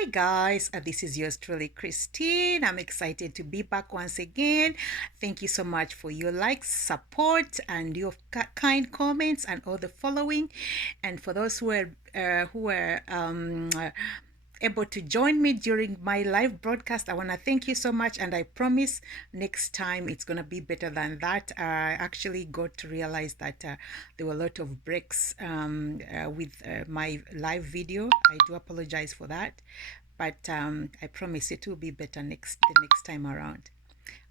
Hi guys, this is yours truly, Christine. I'm excited to be back once again. Thank you so much for your likes, support, and your kind comments and all the following. And for those who were able to join me during my live broadcast, I want to thank you so much, and I promise next time it's going to be better than that. I actually got to realize that there were a lot of breaks with my live video. I do apologize for that, but I promise it will be better the next time around.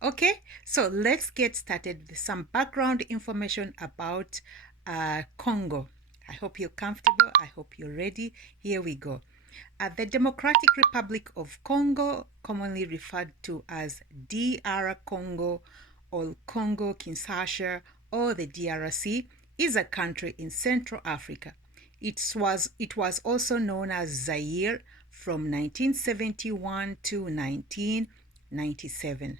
Okay, so let's get started with some background information about Congo. I hope you're comfortable. I hope you're ready. Here we go. The Democratic Republic of Congo, commonly referred to as DR Congo or Congo Kinshasa or the DRC, is a country in Central Africa. It was also known as Zaire from 1971 to 1997.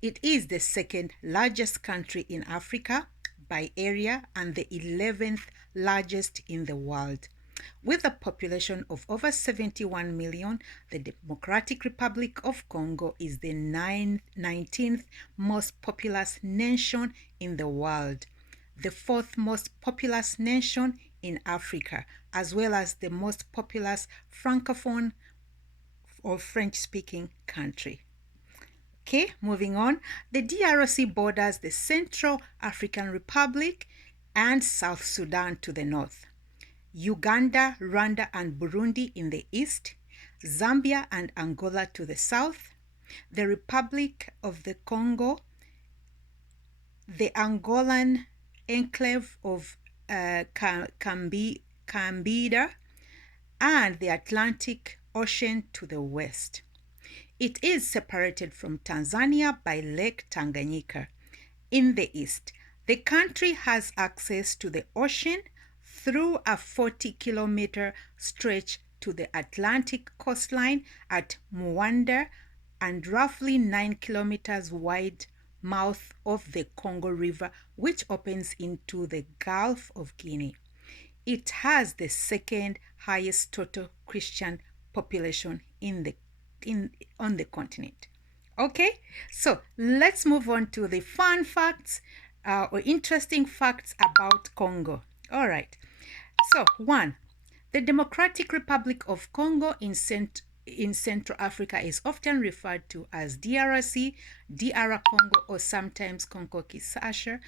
It is the second largest country in Africa by area and the 11th largest in the world. With a population of over 71 million, the Democratic Republic of Congo is the 19th most populous nation in the world, the fourth most populous nation in Africa, as well as the most populous Francophone or French-speaking country. Okay, moving on. The DRC borders the Central African Republic and South Sudan to the north, Uganda, Rwanda, and Burundi in the east, Zambia and Angola to the south, the Republic of the Congo, the Angolan enclave of Cambida, and the Atlantic Ocean to the west. It is separated from Tanzania by Lake Tanganyika. In the east, the country has access to the ocean through a 40-kilometer stretch to the Atlantic coastline at Muanda and roughly 9 kilometers wide mouth of the Congo River, which opens into the Gulf of Guinea. It has the second highest total Christian population on the continent. Okay, so let's move on to the fun facts or interesting facts about Congo. All right. So, 1. The Democratic Republic of Congo in Central Africa is often referred to as DRC, DR Congo, or sometimes Congo Kinshasa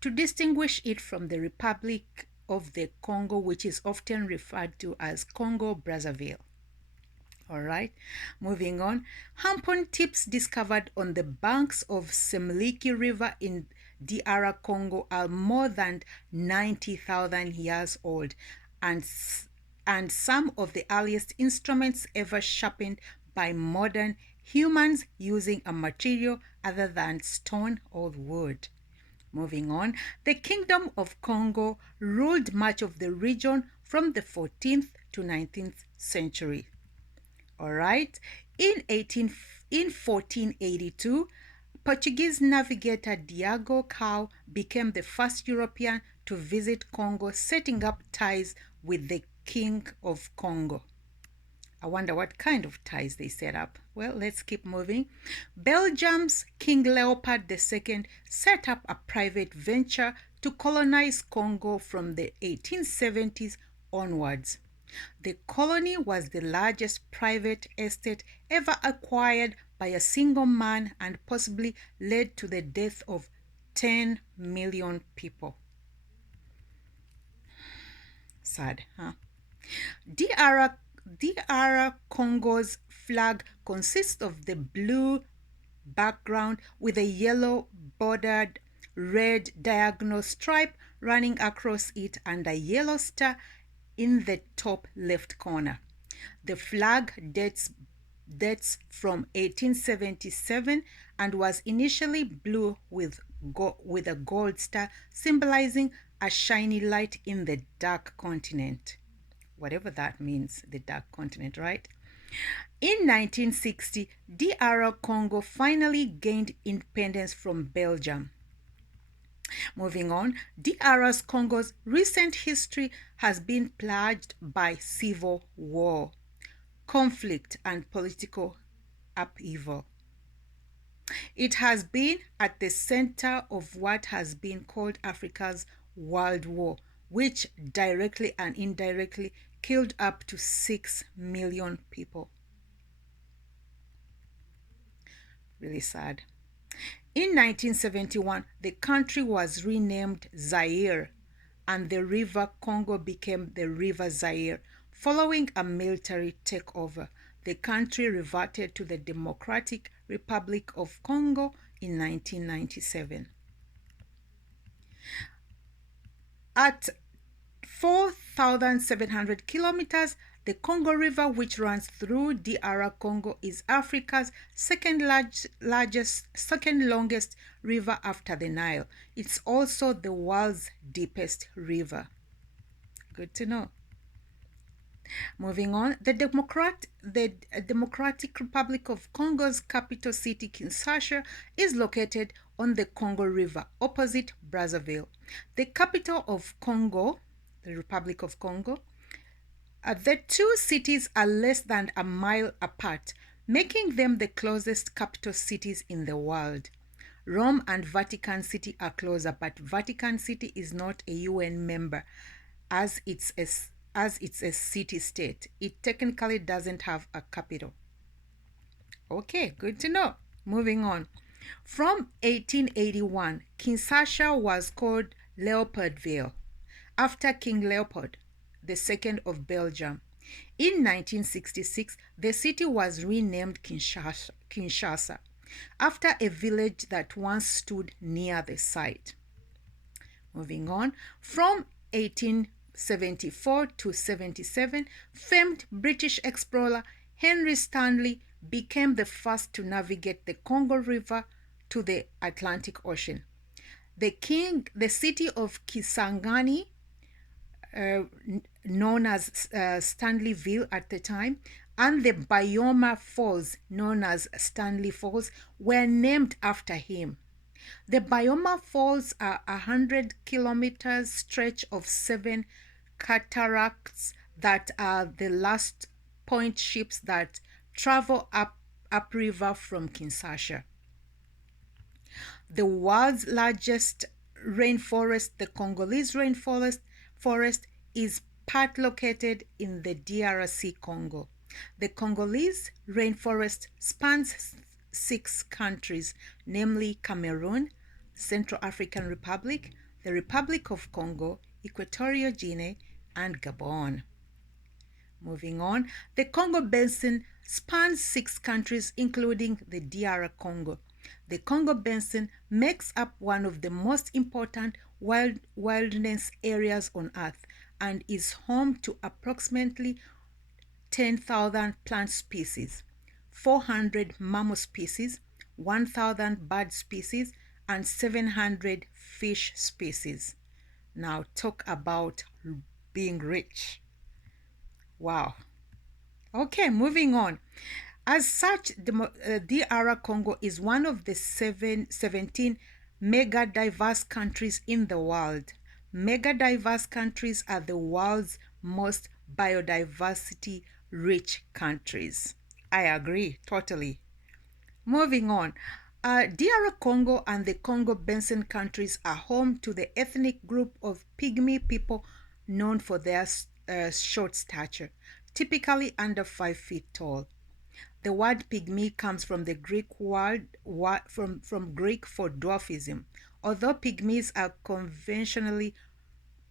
to distinguish it from the Republic of the Congo, which is often referred to as Congo Brazzaville. All right, moving on. Hampon tips discovered on the banks of Semliki River in DR Congo are more than 90,000 years old, and some of the earliest instruments ever sharpened by modern humans using a material other than stone or wood. Moving on, the Kingdom of Congo ruled much of the region from the 14th to 19th century. All right. In 1482, Portuguese navigator Diego Cao became the first European to visit Congo, setting up ties with the King of Congo. I wonder what kind of ties they set up. Well, let's keep moving. Belgium's King Leopold II set up a private venture to colonize Congo from the 1870s onwards. The colony was the largest private estate ever acquired by a single man and possibly led to the death of 10 million people. Sad, huh? DR Congo's flag consists of the blue background with a yellow bordered red diagonal stripe running across it and a yellow star in the top left corner. The flag dates from 1877 and was initially blue with a gold star symbolizing a shiny light in the dark continent. Whatever that means, the dark continent, right? In 1960, DR Congo finally gained independence from Belgium. Moving on, DR Congo's recent history has been plagued by civil war. conflict, and political upheaval. It has been at the center of what has been called Africa's World War, which directly and indirectly killed up to 6 million people. Really sad. In 1971, the country was renamed Zaire, and the river Congo became the River Zaire. Following a military takeover, the country reverted to the Democratic Republic of Congo in 1997. At 4,700 kilometers, the Congo River, which runs through DR Congo, is Africa's second longest river after the Nile. It's also the world's deepest river. Good to know. Moving on, the Democratic Republic of Congo's capital city, Kinshasa, is located on the Congo River, opposite Brazzaville. The capital of Congo, the Republic of Congo, the two cities are less than a mile apart, making them the closest capital cities in the world. Rome and Vatican City are closer, but Vatican City is not a UN member as it's a city-state. It technically doesn't have a capital. Okay, good to know. Moving on. From 1881, Kinshasa was called Leopoldville, after King Leopold II of Belgium. In 1966, the city was renamed Kinshasa, after a village that once stood near the site. Moving on, from 1874 to 77, famed British explorer Henry Stanley became the first to navigate the Congo River to the Atlantic Ocean. The city of Kisangani, known as Stanleyville at the time, and the Bayoma Falls, known as Stanley Falls, were named after him. The Bayoma Falls are 100 kilometers stretch of 7 cataracts that are the last point ships that travel upriver from Kinshasa. The world's largest rainforest, the Congolese rainforest, is part located in the DRC Congo. The Congolese rainforest spans 6 countries, namely Cameroon, Central African Republic, the Republic of Congo, Equatorial Guinea, and Gabon. Moving on, the Congo Basin spans 6 countries, including the DR Congo. The Congo Basin makes up one of the most important wilderness areas on Earth and is home to approximately 10,000 plant species, 400 mammal species, 1,000 bird species, and 700 fish species. Now talk about being rich. Wow. Okay, moving on. As such, DR Congo is one of the 17 mega diverse countries in the world. Mega diverse countries are the world's most biodiversity rich countries. I agree totally. Moving on. DR Congo and the Congo Basin countries are home to the ethnic group of Pygmy people known for their short stature, typically under 5 feet tall. The word pygmy comes from the Greek word from Greek for dwarfism, although pygmies are conventionally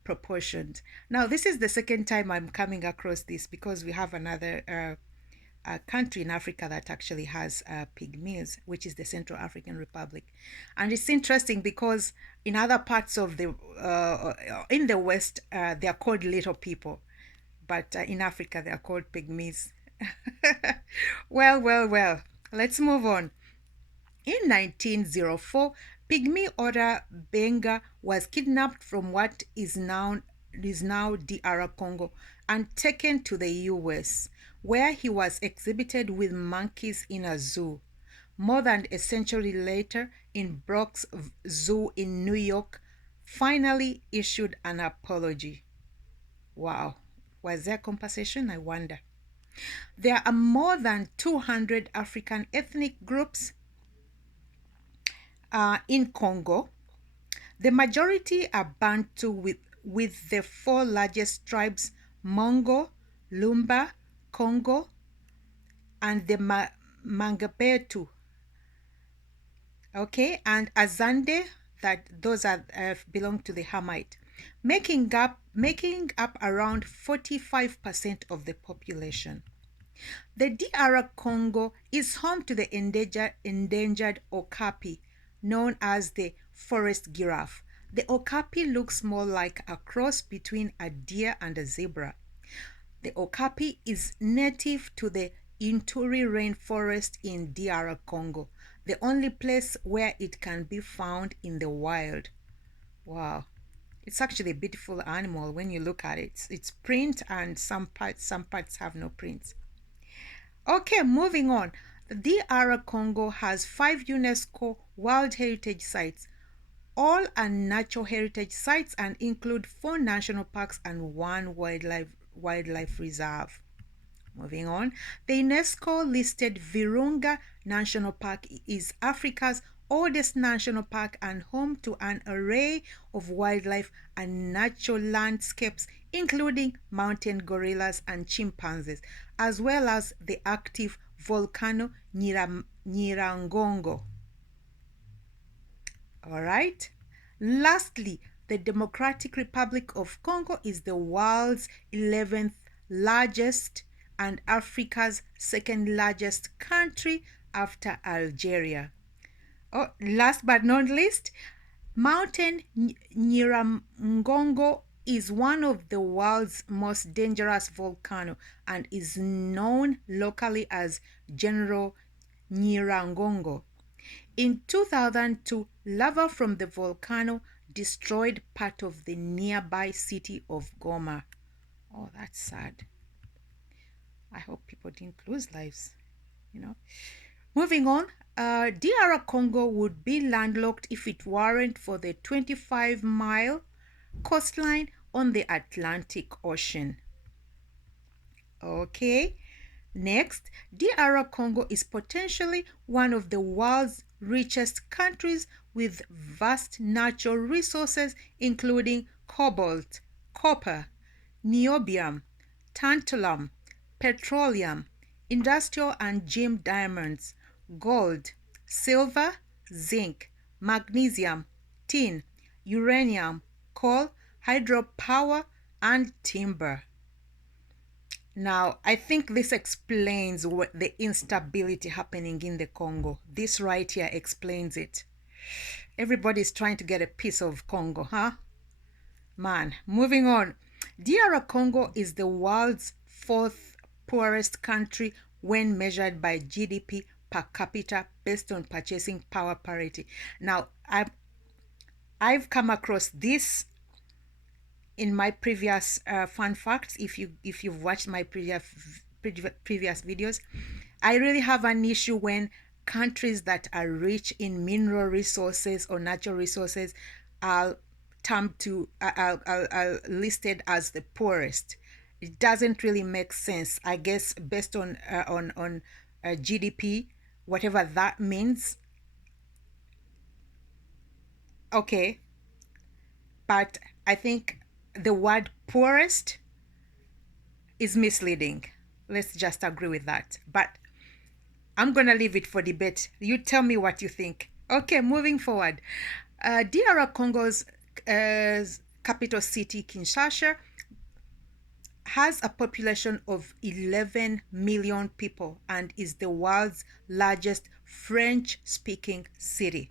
proportioned. Now, this is the second time I'm coming across this because we have another country in Africa that actually has pygmies, which is the Central African Republic. And it's interesting because in other parts of in the West, they are called little people, but in Africa, they are called pygmies. Well, let's move on. In 1904, Pygmy Ora Benga was kidnapped from what is now DR Congo and taken to the US, where he was exhibited with monkeys in a zoo. More than a century later, in Bronx Zoo in New York, finally issued an apology. Wow, was there compensation? I wonder. There are more than 200 African ethnic groups in Congo. The majority are Bantu with the four largest tribes Mongo, Lumba, Congo, and the Mangabetu. Okay, and Azande, that those are belong to the Hamite, making up around 45% of the population. The DR Congo is home to the endangered okapi, known as the forest giraffe. The okapi looks more like a cross between a deer and a zebra. The okapi is native to the Ituri rainforest in DR Congo, the only place where it can be found in the wild. Wow. It's actually a beautiful animal when you look at it. It's print and some parts have no prints. Okay, moving on. The DR Congo has 5 UNESCO World Heritage Sites. All are natural heritage sites and include 4 national parks and 1 wildlife reserve. Moving on, the UNESCO listed Virunga National Park is Africa's oldest national park and home to an array of wildlife and natural landscapes, including mountain gorillas and chimpanzees, as well as the active volcano Nyiragongo. All right. Lastly, the Democratic Republic of Congo is the world's 11th largest and Africa's second largest country after Algeria. Oh, last but not least, Mountain Nyiragongo is one of the world's most dangerous volcanoes and is known locally as General Nyiragongo. In 2002, lava from the volcano destroyed part of the nearby city of Goma. Oh, that's sad. I hope people didn't lose lives, Moving on, DR Congo would be landlocked if it weren't for the 25-mile coastline on the Atlantic Ocean. Okay, next, DR Congo is potentially one of the world's richest countries with vast natural resources including cobalt, copper, niobium, tantalum, petroleum, industrial and gem diamonds, gold, silver, zinc, magnesium, tin, uranium, coal, hydropower, and timber. Now, I think this explains what the instability happening in the Congo. This right here explains it. Everybody's trying to get a piece of Congo, huh? Man, moving on. DR Congo is the world's 4th poorest country when measured by GDP per capita based on purchasing power parity. Now, I've come across this in my previous fun facts. If you've watched my previous videos, I really have an issue when countries that are rich in mineral resources or natural resources are listed as the poorest. It doesn't really make sense, I guess, based on GDP, whatever that means. Okay, but I think the word poorest is misleading. Let's just agree with that. But I'm going to leave it for debate. You tell me what you think. Okay, moving forward. DR Congo's capital city, Kinshasa, has a population of 11 million people and is the world's largest French-speaking city.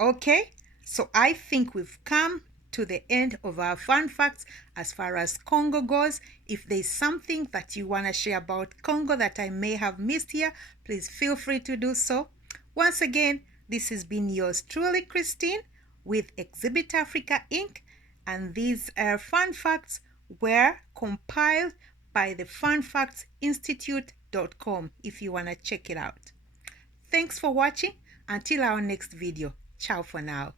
Okay, so I think we've come to the end of our fun facts as far as Congo goes. If there's something that you want to share about Congo that I may have missed here, please feel free to do so. Once again, this has been yours truly, Christine, with Exhibit Africa Inc. And these fun facts were compiled by the funfactsinstitute.com if you want to check it out. Thanks for watching. Until our next video. Ciao for now.